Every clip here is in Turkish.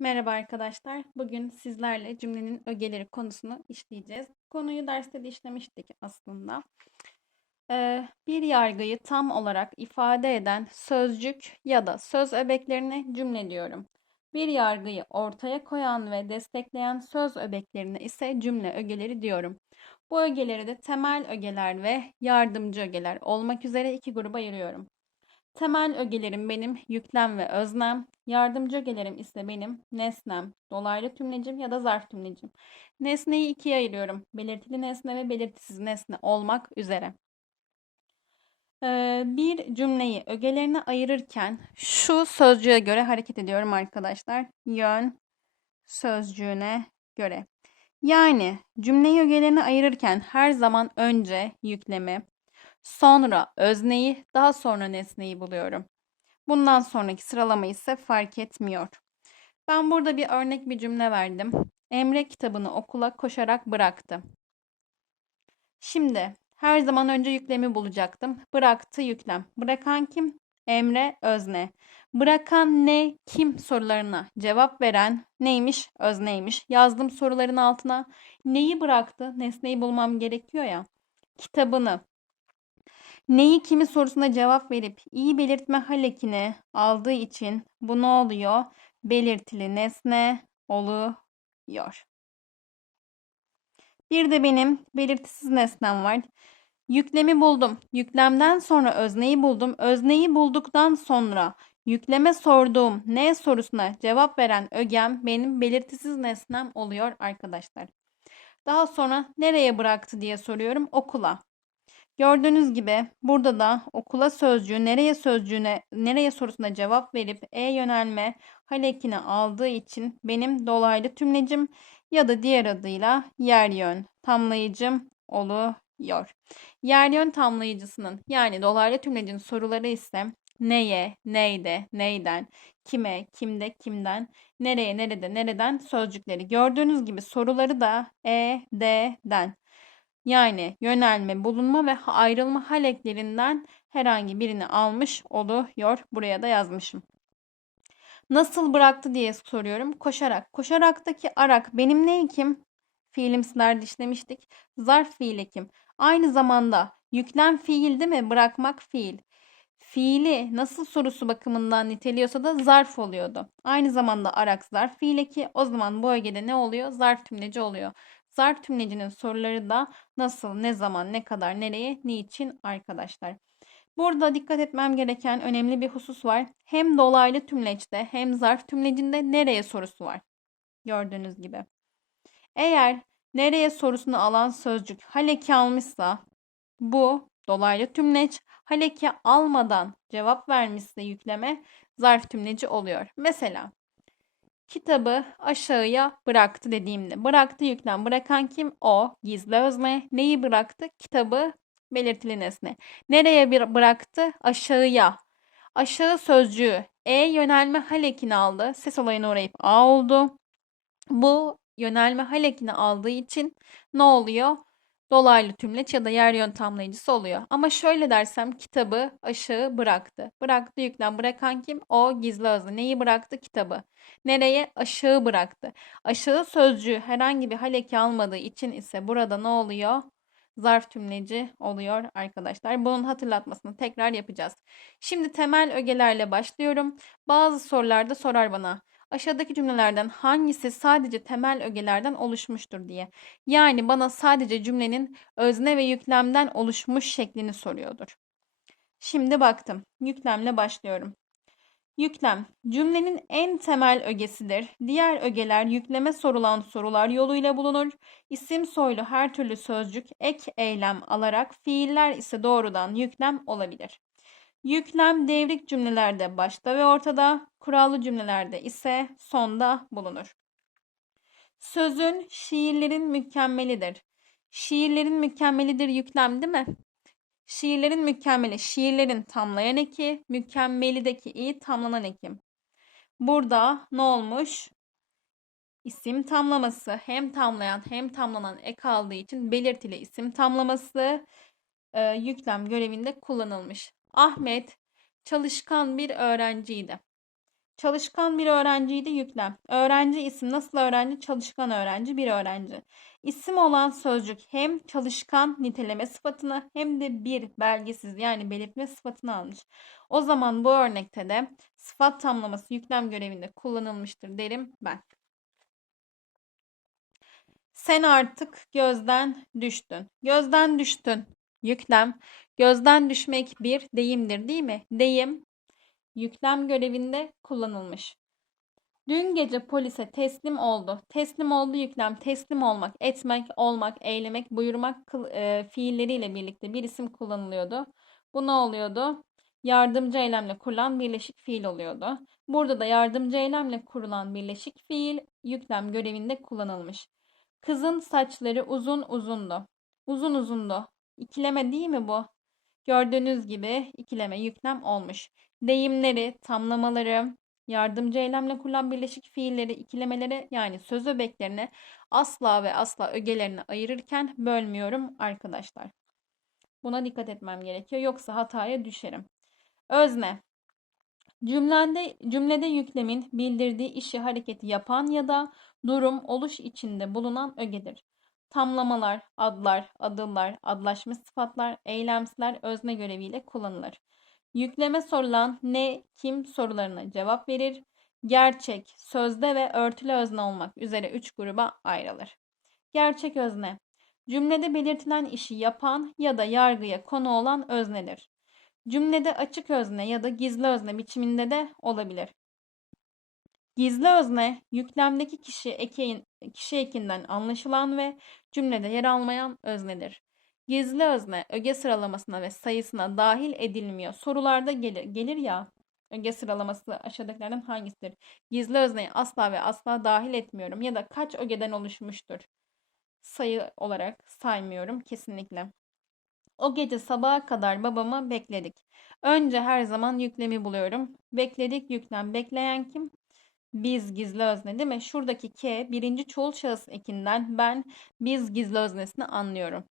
Merhaba arkadaşlar. Bugün sizlerle cümlenin ögeleri konusunu işleyeceğiz. Konuyu derste de işlemiştik aslında. Ee, bir yargıyı tam olarak ifade eden sözcük ya da söz öbeklerine cümle diyorum. Bir yargıyı ortaya koyan ve destekleyen söz öbeklerine ise cümle ögeleri diyorum. Bu ögeleri de temel ögeler ve yardımcı ögeler olmak üzere iki gruba ayırıyorum. Temel ögelerim benim yüklem ve öznem. Yardımcı ögelerim ise benim nesnem, dolaylı tümlecim ya da zarf tümlecim. Nesneyi ikiye ayırıyorum. Belirtili nesne ve belirtisiz nesne olmak üzere. Ee, bir cümleyi ögelerine ayırırken şu sözcüğe göre hareket ediyorum arkadaşlar. Yön sözcüğüne göre. Yani cümleyi ögelerine ayırırken her zaman önce yüklemi, Sonra özneyi, daha sonra nesneyi buluyorum. Bundan sonraki sıralama ise fark etmiyor. Ben burada bir örnek bir cümle verdim. Emre kitabını okula koşarak bıraktı. Şimdi her zaman önce yüklemi bulacaktım. Bıraktı yüklem. Bırakan kim? Emre özne. Bırakan ne, kim sorularına cevap veren neymiş, özneymiş. Yazdım soruların altına. Neyi bıraktı? Nesneyi bulmam gerekiyor ya. Kitabını, Neyi kimi sorusuna cevap verip iyi belirtme halekini aldığı için bu ne oluyor? Belirtili nesne oluyor. Bir de benim belirtisiz nesnem var. Yüklemi buldum. Yüklemden sonra özneyi buldum. Özneyi bulduktan sonra yükleme sorduğum ne sorusuna cevap veren ögem benim belirtisiz nesnem oluyor arkadaşlar. Daha sonra nereye bıraktı diye soruyorum. Okula. Gördüğünüz gibi burada da okula sözcüğü nereye sözcüğüne nereye sorusuna cevap verip e yönelme halekini aldığı için benim dolaylı tümlecim ya da diğer adıyla yer yön tamlayıcım oluyor. Yer yön tamlayıcısının yani dolaylı tümlecin soruları ise neye, neyde, neyden, kime, kimde, kimden, nereye, nerede, nereden sözcükleri. Gördüğünüz gibi soruları da e, d'den yani yönelme, bulunma ve ayrılma haleklerinden herhangi birini almış oluyor. Buraya da yazmışım. Nasıl bıraktı diye soruyorum. Koşarak. Koşaraktaki arak benim ne kim? Fiilimsilerde işlemiştik. Zarf fiil ekim. Aynı zamanda yüklem fiil değil mi? Bırakmak fiil. Fiili nasıl sorusu bakımından niteliyorsa da zarf oluyordu. Aynı zamanda arak zarf fiil eki. O zaman bu ögede ne oluyor? Zarf tümleci oluyor. Zarf tümlecinin soruları da nasıl, ne zaman, ne kadar, nereye, niçin arkadaşlar. Burada dikkat etmem gereken önemli bir husus var. Hem dolaylı tümleçte hem zarf tümlecinde nereye sorusu var. Gördüğünüz gibi. Eğer nereye sorusunu alan sözcük haleki almışsa bu dolaylı tümleç haleki almadan cevap vermişse yükleme zarf tümleci oluyor. Mesela Kitabı aşağıya bıraktı dediğimde. Bıraktı yüklem. Bırakan kim? O. Gizli özne. Neyi bıraktı? Kitabı belirtili nesne. Nereye bir bıraktı? Aşağıya. Aşağı sözcüğü E yönelme halekini aldı. Ses olayına uğrayıp A oldu. Bu yönelme halekini aldığı için ne oluyor? Dolaylı tümleç ya da yer yön oluyor. Ama şöyle dersem kitabı aşağı bıraktı. Bıraktı yüklem. Bırakan kim? O gizli özne. Neyi bıraktı? Kitabı. Nereye? Aşağı bıraktı. Aşağı sözcüğü herhangi bir haleki almadığı için ise burada ne oluyor? Zarf tümleci oluyor arkadaşlar. Bunun hatırlatmasını tekrar yapacağız. Şimdi temel ögelerle başlıyorum. Bazı sorularda sorar bana aşağıdaki cümlelerden hangisi sadece temel ögelerden oluşmuştur diye. Yani bana sadece cümlenin özne ve yüklemden oluşmuş şeklini soruyordur. Şimdi baktım. Yüklemle başlıyorum. Yüklem, cümlenin en temel ögesidir. Diğer ögeler yükleme sorulan sorular yoluyla bulunur. İsim soylu her türlü sözcük ek eylem alarak fiiller ise doğrudan yüklem olabilir. Yüklem devrik cümlelerde başta ve ortada, kurallı cümlelerde ise sonda bulunur. Sözün şiirlerin mükemmelidir. Şiirlerin mükemmelidir yüklem değil mi? Şiirlerin mükemmeli, şiirlerin tamlayan eki, mükemmelideki i tamlanan ekim. Burada ne olmuş? İsim tamlaması hem tamlayan hem tamlanan ek aldığı için belirtili isim tamlaması e, yüklem görevinde kullanılmış. Ahmet çalışkan bir öğrenciydi. Çalışkan bir öğrenciydi yüklem. Öğrenci isim nasıl öğrenci? Çalışkan öğrenci bir öğrenci. İsim olan sözcük hem çalışkan niteleme sıfatını hem de bir belgesiz yani belirtme sıfatını almış. O zaman bu örnekte de sıfat tamlaması yüklem görevinde kullanılmıştır derim ben. Sen artık gözden düştün. Gözden düştün. Yüklem. Gözden düşmek bir deyimdir değil mi? Deyim yüklem görevinde kullanılmış. Dün gece polise teslim oldu. Teslim oldu yüklem. Teslim olmak, etmek, olmak, eylemek, buyurmak e, fiilleriyle birlikte bir isim kullanılıyordu. Bu ne oluyordu? Yardımcı eylemle kurulan birleşik fiil oluyordu. Burada da yardımcı eylemle kurulan birleşik fiil yüklem görevinde kullanılmış. Kızın saçları uzun uzundu. Uzun uzundu. İkileme değil mi bu? Gördüğünüz gibi ikileme yüklem olmuş. Deyimleri, tamlamaları, yardımcı eylemle kurulan birleşik fiilleri, ikilemeleri yani söz öbeklerini asla ve asla ögelerine ayırırken bölmüyorum arkadaşlar. Buna dikkat etmem gerekiyor yoksa hataya düşerim. Özne Cümlede, cümlede yüklemin bildirdiği işi hareketi yapan ya da durum oluş içinde bulunan ögedir. Tamlamalar, adlar, adıllar, adlaşmış sıfatlar, eylemsler özne göreviyle kullanılır. Yükleme sorulan ne, kim sorularına cevap verir. Gerçek, sözde ve örtülü özne olmak üzere üç gruba ayrılır. Gerçek özne, cümlede belirtilen işi yapan ya da yargıya konu olan öznedir. Cümlede açık özne ya da gizli özne biçiminde de olabilir. Gizli özne, yüklemdeki kişi ekeğin, kişi ekinden anlaşılan ve cümlede yer almayan öznedir. Gizli özne öge sıralamasına ve sayısına dahil edilmiyor. Sorularda gelir, gelir ya öge sıralaması aşağıdakilerden hangisidir? Gizli özneyi asla ve asla dahil etmiyorum ya da kaç ögeden oluşmuştur? Sayı olarak saymıyorum kesinlikle. O gece sabaha kadar babamı bekledik. Önce her zaman yüklemi buluyorum. Bekledik yüklem. Bekleyen kim? Biz gizli özne değil mi? Şuradaki K birinci çoğul şahıs ekinden ben biz gizli öznesini anlıyorum.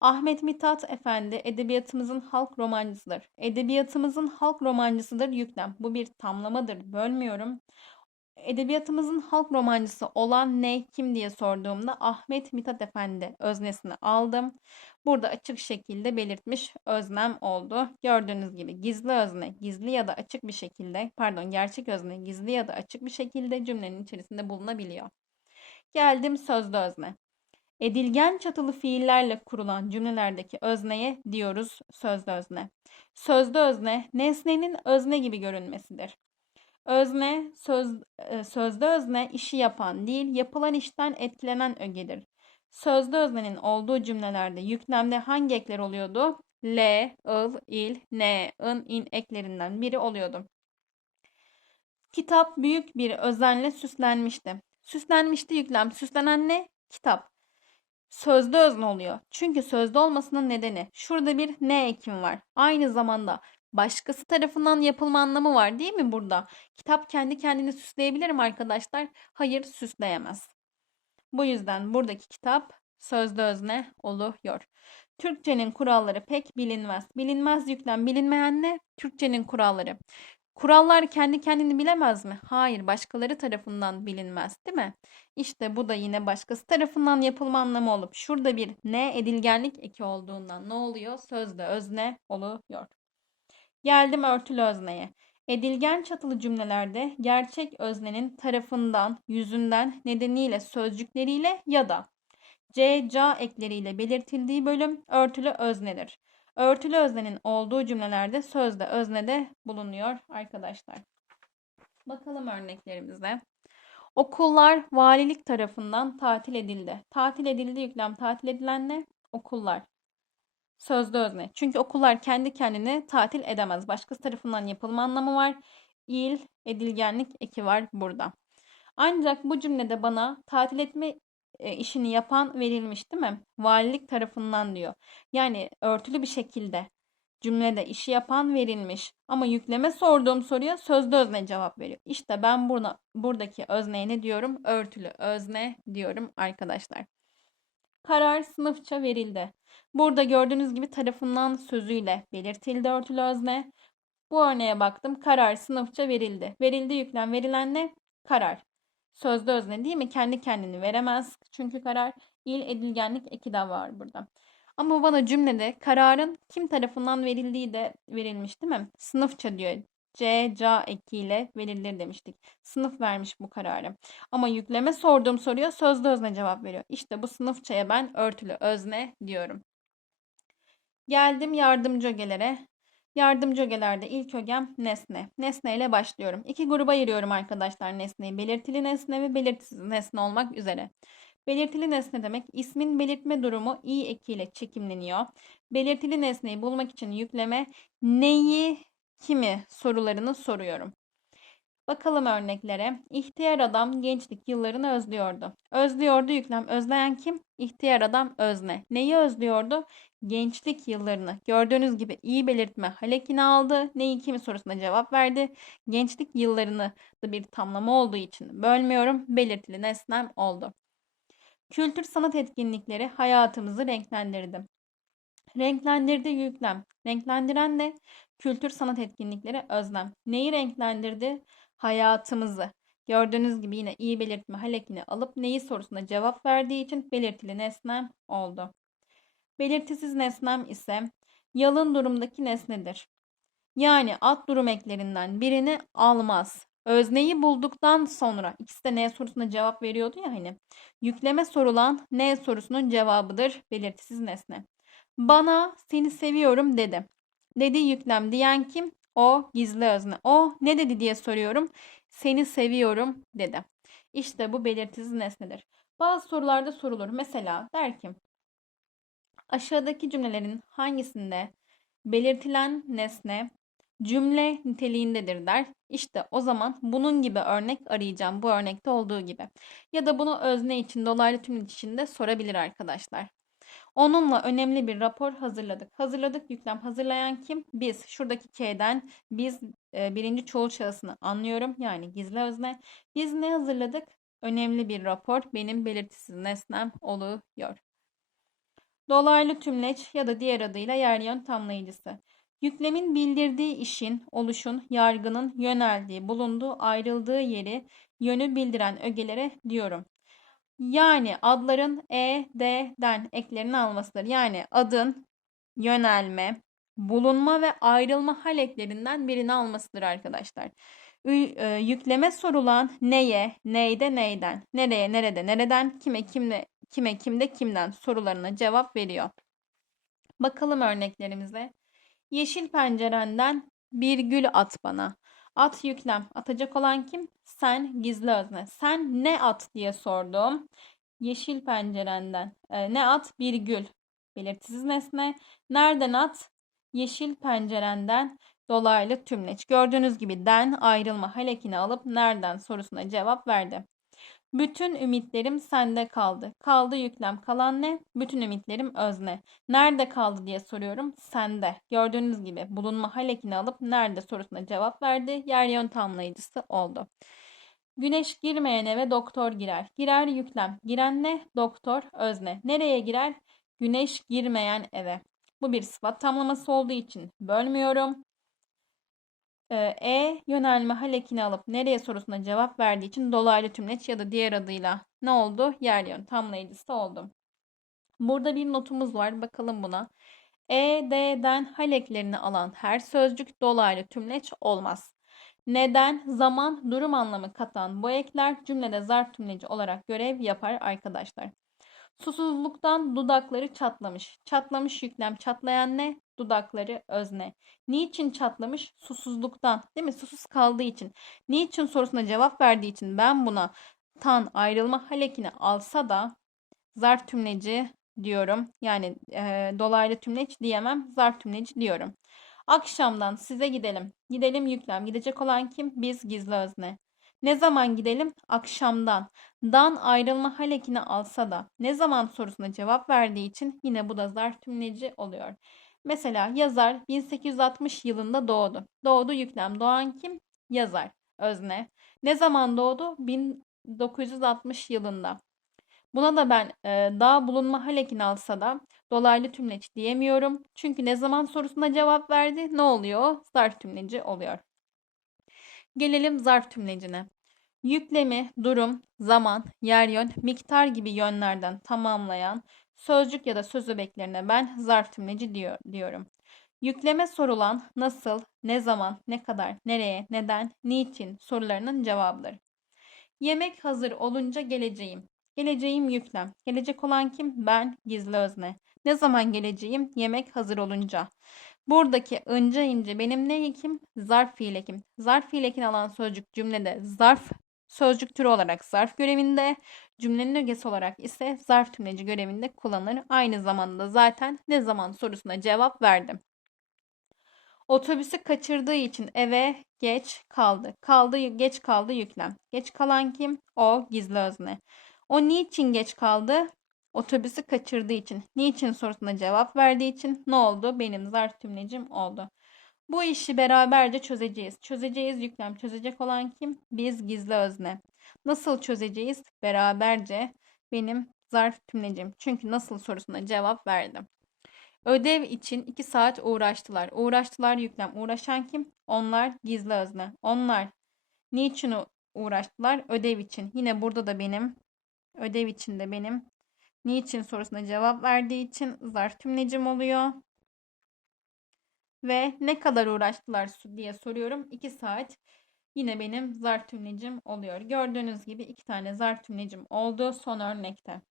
Ahmet Mithat Efendi edebiyatımızın halk romancısıdır. Edebiyatımızın halk romancısıdır yüklem. Bu bir tamlamadır. Bölmüyorum. Edebiyatımızın halk romancısı olan ne, kim diye sorduğumda Ahmet Mithat Efendi öznesini aldım. Burada açık şekilde belirtmiş öznem oldu. Gördüğünüz gibi gizli özne, gizli ya da açık bir şekilde, pardon gerçek özne, gizli ya da açık bir şekilde cümlenin içerisinde bulunabiliyor. Geldim sözlü özne. Edilgen çatılı fiillerle kurulan cümlelerdeki özneye diyoruz sözlü özne. Sözlü özne nesnenin özne gibi görünmesidir. Özne, söz, e, sözde özne işi yapan değil, yapılan işten etkilenen ögedir. Sözde öznenin olduğu cümlelerde yüklemde hangi ekler oluyordu? L, ıl, il, ne, ın, in eklerinden biri oluyordu. Kitap büyük bir özenle süslenmişti. Süslenmişti yüklem. Süslenen ne? Kitap. Sözde özne oluyor. Çünkü sözde olmasının nedeni şurada bir ne ekim var. Aynı zamanda başkası tarafından yapılma anlamı var değil mi burada? Kitap kendi kendini süsleyebilir mi arkadaşlar? Hayır süsleyemez. Bu yüzden buradaki kitap sözde özne oluyor. Türkçenin kuralları pek bilinmez. Bilinmez yüklem bilinmeyen ne? Türkçenin kuralları. Kurallar kendi kendini bilemez mi? Hayır, başkaları tarafından bilinmez, değil mi? İşte bu da yine başkası tarafından yapılma anlamı olup şurada bir ne edilgenlik eki olduğundan ne oluyor? Sözde özne oluyor. Geldim örtülü özneye. Edilgen çatılı cümlelerde gerçek öznenin tarafından, yüzünden, nedeniyle, sözcükleriyle ya da c, ca ekleriyle belirtildiği bölüm örtülü öznedir. Örtülü öznenin olduğu cümlelerde sözde öznede bulunuyor arkadaşlar. Bakalım örneklerimize. Okullar valilik tarafından tatil edildi. Tatil edildi yüklem tatil edilen ne? Okullar. Sözde özne. Çünkü okullar kendi kendine tatil edemez. Başkası tarafından yapılma anlamı var. İl, edilgenlik eki var burada. Ancak bu cümlede bana tatil etme e, işini yapan verilmiş değil mi? Valilik tarafından diyor. Yani örtülü bir şekilde cümlede işi yapan verilmiş. Ama yükleme sorduğum soruya sözde özne cevap veriyor. İşte ben buna, buradaki özneye ne diyorum? Örtülü özne diyorum arkadaşlar. Karar sınıfça verildi. Burada gördüğünüz gibi tarafından sözüyle belirtildi örtülü özne. Bu örneğe baktım. Karar sınıfça verildi. Verildi yüklem verilen ne? Karar. Sözde özne değil mi? Kendi kendini veremez. Çünkü karar il edilgenlik eki de var burada. Ama bana cümlede kararın kim tarafından verildiği de verilmiş değil mi? Sınıfça diyor. C, ca ekiyle verilir demiştik. Sınıf vermiş bu kararı. Ama yükleme sorduğum soruya sözlü özne cevap veriyor. İşte bu sınıfçaya ben örtülü özne diyorum. Geldim yardımcı ögelere. Yardımcı ögelerde ilk ögem nesne. Nesne ile başlıyorum. İki gruba ayırıyorum arkadaşlar nesneyi. Belirtili nesne ve belirtisiz nesne olmak üzere. Belirtili nesne demek ismin belirtme durumu i ekiyle çekimleniyor. Belirtili nesneyi bulmak için yükleme neyi, kimi sorularını soruyorum. Bakalım örneklere. İhtiyar adam gençlik yıllarını özlüyordu. Özlüyordu yüklem. Özleyen kim? İhtiyar adam özne. Neyi özlüyordu? Gençlik yıllarını. Gördüğünüz gibi iyi belirtme halekini aldı. Neyi kimi sorusuna cevap verdi. Gençlik yıllarını da bir tamlama olduğu için bölmüyorum. Belirtili nesnem oldu. Kültür sanat etkinlikleri hayatımızı renklendirdi. Renklendirdi yüklem. Renklendiren ne? Kültür sanat etkinlikleri özlem. Neyi renklendirdi? Hayatımızı. Gördüğünüz gibi yine iyi belirtme halekini alıp neyi sorusuna cevap verdiği için belirtili nesnem oldu. Belirtisiz nesnem ise yalın durumdaki nesnedir. Yani alt durum eklerinden birini almaz. Özneyi bulduktan sonra ikisi de ne sorusuna cevap veriyordu ya hani. Yükleme sorulan ne sorusunun cevabıdır belirtisiz nesne. Bana seni seviyorum dedi. Dedi yüklem diyen kim? O gizli özne. O ne dedi diye soruyorum. Seni seviyorum dedi. İşte bu belirtisiz nesnedir. Bazı sorularda sorulur. Mesela der ki aşağıdaki cümlelerin hangisinde belirtilen nesne cümle niteliğindedir der. İşte o zaman bunun gibi örnek arayacağım bu örnekte olduğu gibi. Ya da bunu özne için dolaylı tümleç içinde sorabilir arkadaşlar. Onunla önemli bir rapor hazırladık. Hazırladık yüklem hazırlayan kim? Biz. Şuradaki K'den biz e, birinci çoğul şahısını anlıyorum. Yani gizli özne. Biz ne hazırladık? Önemli bir rapor benim belirtisiz nesnem oluyor. Dolaylı tümleç ya da diğer adıyla yer yön tamlayıcısı. Yüklemin bildirdiği işin, oluşun, yargının yöneldiği, bulunduğu, ayrıldığı yeri, yönü bildiren ögelere diyorum. Yani adların e, d'den eklerini almasıdır. Yani adın yönelme, bulunma ve ayrılma hal eklerinden birini almasıdır arkadaşlar. E, yükleme sorulan neye, neyde, neyden, nereye, nerede, nereden, kime, kimde, kime, kimde, kimden sorularına cevap veriyor. Bakalım örneklerimize. Yeşil pencerenden bir gül at bana. At yüklem. Atacak olan kim? Sen gizli özne. Sen ne at diye sordum. Yeşil pencerenden. E, ne at? Bir gül. Belirtisiz nesne. Nereden at? Yeşil pencerenden dolaylı tümleç. Gördüğünüz gibi den ayrılma halekini alıp nereden sorusuna cevap verdi. Bütün ümitlerim sende kaldı. Kaldı yüklem. Kalan ne? Bütün ümitlerim özne. Nerede kaldı diye soruyorum. Sende. Gördüğünüz gibi bulunma halekini alıp nerede sorusuna cevap verdi. Yer yön tamlayıcısı oldu. Güneş girmeyen eve doktor girer. Girer yüklem. Giren ne? Doktor özne. Nereye girer? Güneş girmeyen eve. Bu bir sıfat tamlaması olduğu için bölmüyorum. Ee, e yönelme halekini alıp nereye sorusuna cevap verdiği için dolaylı tümleç ya da diğer adıyla ne oldu? Yer yön tamlayıcısı oldu. Burada bir notumuz var. Bakalım buna. E, D'den haleklerini alan her sözcük dolaylı tümleç olmaz. Neden, zaman, durum anlamı katan bu ekler cümlede zarf tümleci olarak görev yapar arkadaşlar. Susuzluktan dudakları çatlamış. Çatlamış yüklem. Çatlayan ne? Dudakları özne. Niçin çatlamış? Susuzluktan. Değil mi? Susuz kaldığı için. Niçin sorusuna cevap verdiği için ben buna tan ayrılma halekini alsa da zarf tümleci diyorum. Yani e, dolaylı tümleç diyemem. Zarf tümleci diyorum. Akşamdan size gidelim. Gidelim yüklem. Gidecek olan kim? Biz gizli özne. Ne zaman gidelim? Akşamdan. Dan ayrılma halekini alsa da ne zaman sorusuna cevap verdiği için yine bu da zarf tümleci oluyor. Mesela yazar 1860 yılında doğdu. Doğdu yüklem. Doğan kim? Yazar. Özne. Ne zaman doğdu? 1960 yılında. Buna da ben e, daha bulunma hal ekini alsa da dolaylı tümleç diyemiyorum. Çünkü ne zaman sorusuna cevap verdi ne oluyor? Zarf tümleci oluyor. Gelelim zarf tümlecine. Yüklemi, durum, zaman, yer yön, miktar gibi yönlerden tamamlayan sözcük ya da söz öbeklerine ben zarf tümleci diyor, diyorum. Yükleme sorulan nasıl, ne zaman, ne kadar, nereye, neden, niçin sorularının cevabıdır. Yemek hazır olunca geleceğim. Geleceğim yüklem. Gelecek olan kim? Ben, gizli özne. Ne zaman geleceğim? Yemek hazır olunca. Buradaki önce ince benim ne ekim? Zarf fiil ekim. Zarf fiil ekin alan sözcük cümlede zarf sözcük türü olarak zarf görevinde, cümlenin ögesi olarak ise zarf tümleci görevinde kullanılır. Aynı zamanda zaten ne zaman sorusuna cevap verdim. Otobüsü kaçırdığı için eve geç kaldı. Kaldı geç kaldı yüklem. Geç kalan kim? O gizli özne. O niçin geç kaldı? Otobüsü kaçırdığı için. Niçin sorusuna cevap verdiği için ne oldu? Benim zarf tümlecim oldu. Bu işi beraberce çözeceğiz. Çözeceğiz yüklem. Çözecek olan kim? Biz gizli özne. Nasıl çözeceğiz? Beraberce benim zarf tümlecim. Çünkü nasıl sorusuna cevap verdim. Ödev için 2 saat uğraştılar. Uğraştılar yüklem. Uğraşan kim? Onlar gizli özne. Onlar niçin uğraştılar? Ödev için. Yine burada da benim ödev için de benim niçin sorusuna cevap verdiği için zarf tümlecim oluyor. Ve ne kadar uğraştılar diye soruyorum. 2 saat. Yine benim zarf tümlecim oluyor. Gördüğünüz gibi iki tane zarf tümlecim oldu son örnekte.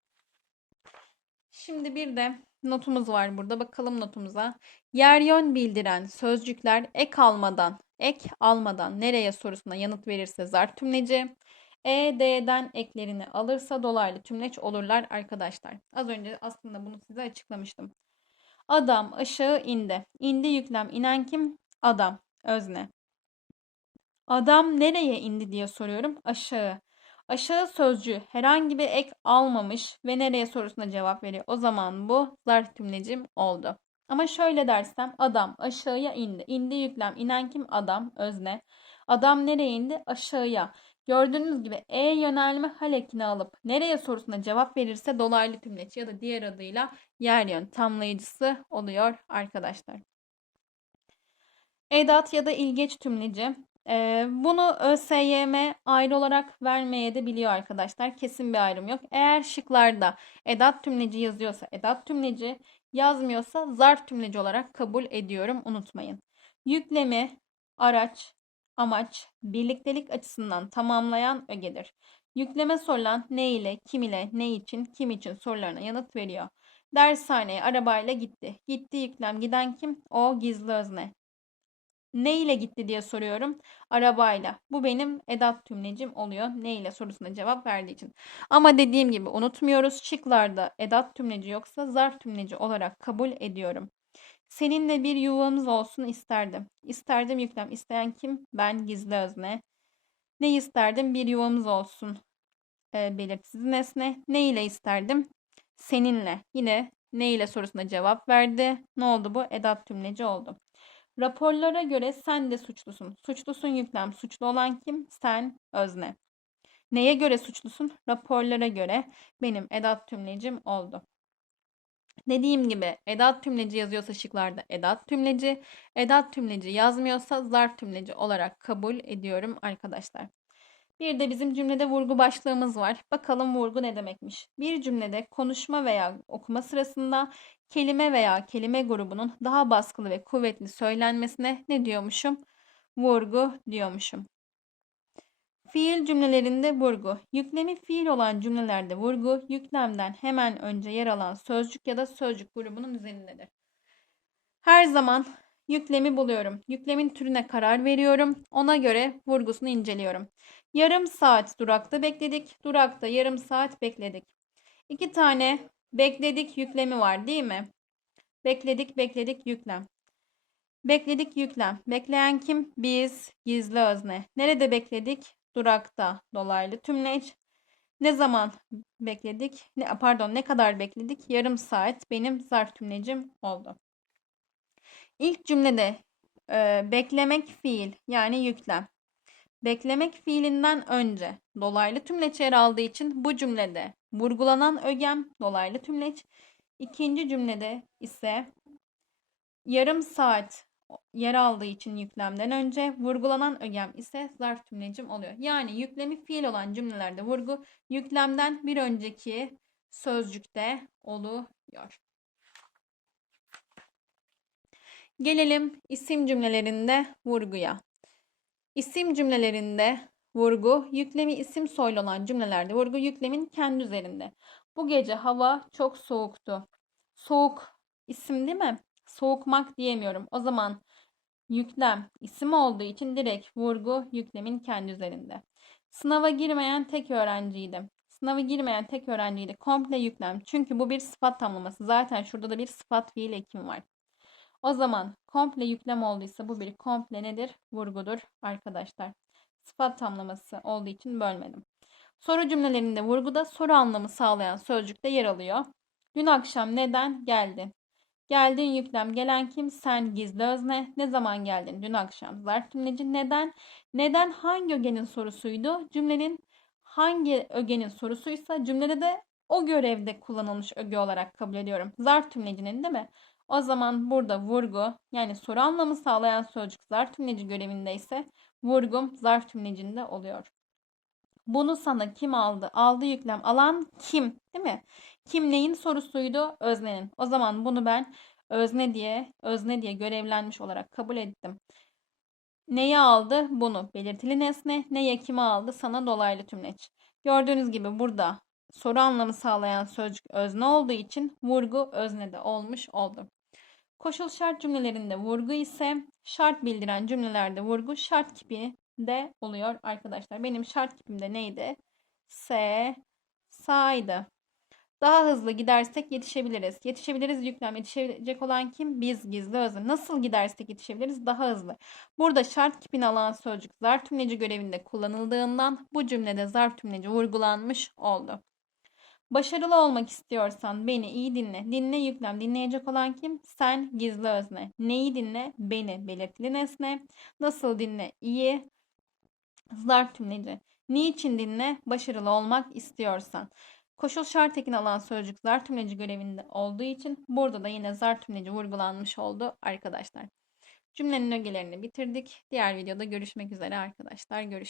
Şimdi bir de notumuz var burada. Bakalım notumuza. Yer yön bildiren sözcükler ek almadan, ek almadan nereye sorusuna yanıt verirse zarf tümleci. E, D'den eklerini alırsa dolaylı tümleç olurlar arkadaşlar. Az önce aslında bunu size açıklamıştım. Adam aşağı indi. İndi yüklem. İnen kim? Adam. Özne. Adam nereye indi diye soruyorum. Aşağı. Aşağı sözcüğü herhangi bir ek almamış ve nereye sorusuna cevap veriyor. O zaman bu zarf tümlecim oldu. Ama şöyle dersem adam aşağıya indi. İndi yüklem. İnen kim? Adam. Özne. Adam nereye indi? Aşağıya. Gördüğünüz gibi E yönelme hal ekini alıp nereye sorusuna cevap verirse dolaylı tümleç ya da diğer adıyla yer yön tamlayıcısı oluyor arkadaşlar. Edat ya da ilgeç tümleci. Ee, bunu ÖSYM ayrı olarak vermeye de biliyor arkadaşlar. Kesin bir ayrım yok. Eğer şıklarda edat tümleci yazıyorsa edat tümleci, yazmıyorsa zarf tümleci olarak kabul ediyorum. Unutmayın. Yüklemi, araç, amaç, birliktelik açısından tamamlayan ögedir. Yükleme sorulan ne ile, kim ile, ne için, kim için sorularına yanıt veriyor. Dershaneye arabayla gitti. Gitti yüklem giden kim? O gizli özne. Ne ile gitti diye soruyorum. Arabayla. Bu benim edat tümlecim oluyor. Ne ile sorusuna cevap verdiği için. Ama dediğim gibi unutmuyoruz. Şıklarda edat tümleci yoksa zarf tümleci olarak kabul ediyorum. Seninle bir yuvamız olsun isterdim. İsterdim yüklem. İsteyen kim? Ben gizli özne. Ne isterdim? Bir yuvamız olsun. E, belirtisiz nesne. Ne ile isterdim? Seninle. Yine ne ile sorusuna cevap verdi. Ne oldu bu? Edat tümleci oldu. Raporlara göre sen de suçlusun. Suçlusun yüklem. Suçlu olan kim? Sen özne. Neye göre suçlusun? Raporlara göre benim edat tümlecim oldu. Dediğim gibi edat tümleci yazıyorsa şıklarda edat tümleci, edat tümleci yazmıyorsa zarf tümleci olarak kabul ediyorum arkadaşlar. Bir de bizim cümlede vurgu başlığımız var. Bakalım vurgu ne demekmiş? Bir cümlede konuşma veya okuma sırasında kelime veya kelime grubunun daha baskılı ve kuvvetli söylenmesine ne diyormuşum? Vurgu diyormuşum. Fiil cümlelerinde vurgu. Yüklemi fiil olan cümlelerde vurgu, yüklemden hemen önce yer alan sözcük ya da sözcük grubunun üzerindedir. Her zaman yüklemi buluyorum. Yüklemin türüne karar veriyorum. Ona göre vurgusunu inceliyorum. Yarım saat durakta bekledik. Durakta yarım saat bekledik. İki tane bekledik yüklemi var değil mi? Bekledik bekledik yüklem. Bekledik yüklem. Bekleyen kim? Biz gizli özne. Nerede bekledik? Durakta dolaylı tümleç. Ne zaman bekledik? Ne, pardon ne kadar bekledik? Yarım saat benim zarf tümlecim oldu. İlk cümlede e, beklemek fiil yani yüklem. Beklemek fiilinden önce dolaylı tümleç yer aldığı için bu cümlede vurgulanan ögem dolaylı tümleç. İkinci cümlede ise yarım saat yer aldığı için yüklemden önce vurgulanan ögem ise zarf tümlecim oluyor. Yani yüklemi fiil olan cümlelerde vurgu yüklemden bir önceki sözcükte oluyor. Gelelim isim cümlelerinde vurguya. İsim cümlelerinde vurgu, yüklemi isim soylu olan cümlelerde vurgu yüklemin kendi üzerinde. Bu gece hava çok soğuktu. Soğuk isim değil mi? Soğukmak diyemiyorum. O zaman yüklem isim olduğu için direkt vurgu yüklemin kendi üzerinde. Sınava girmeyen tek öğrenciydim. Sınava girmeyen tek öğrenciydi. Komple yüklem. Çünkü bu bir sıfat tamlaması. Zaten şurada da bir sıfat fiil ekim var. O zaman komple yüklem olduysa bu bir komple nedir? Vurgudur arkadaşlar. Sıfat tamlaması olduğu için bölmedim. Soru cümlelerinde vurguda soru anlamı sağlayan sözcükte yer alıyor. Dün akşam neden geldin? Geldin yüklem. Gelen kim? Sen gizli özne. Ne zaman geldin? Dün akşam. Zarf cümleci. Neden? Neden hangi ögenin sorusuydu? Cümlenin hangi ögenin sorusuysa cümlede de o görevde kullanılmış öge olarak kabul ediyorum. Zarf tümlecinin değil mi? O zaman burada vurgu yani soru anlamı sağlayan sözcük zarf tümleci görevinde vurgum zarf tümlecinde oluyor. Bunu sana kim aldı? Aldı yüklem. Alan kim? Değil mi? Kim neyin sorusuydu? Öznenin. O zaman bunu ben özne diye, özne diye görevlenmiş olarak kabul ettim. Neyi aldı? Bunu. Belirtili nesne. Neye kimi aldı? Sana dolaylı tümleç. Gördüğünüz gibi burada soru anlamı sağlayan sözcük özne olduğu için vurgu öznede olmuş oldu. Koşul şart cümlelerinde vurgu ise şart bildiren cümlelerde vurgu şart kipi de oluyor arkadaşlar. Benim şart kipimde neydi? S, saydı. Daha hızlı gidersek yetişebiliriz. Yetişebiliriz yüklem. Yetişecek olan kim? Biz gizli özne. Nasıl gidersek yetişebiliriz? Daha hızlı. Burada şart kipini alan sözcük zarf tümleci görevinde kullanıldığından bu cümlede zarf tümleci vurgulanmış oldu. Başarılı olmak istiyorsan beni iyi dinle. Dinle yüklem. Dinleyecek olan kim? Sen gizli özne. Neyi dinle? Beni belirtili nesne. Nasıl dinle? İyi. Zarf tümleci. Niçin dinle? Başarılı olmak istiyorsan. Koşul şart ekin alan sözcük zarf tümleci görevinde olduğu için burada da yine zarf tümleci vurgulanmış oldu arkadaşlar. Cümlenin ögelerini bitirdik. Diğer videoda görüşmek üzere arkadaşlar. Görüşürüz.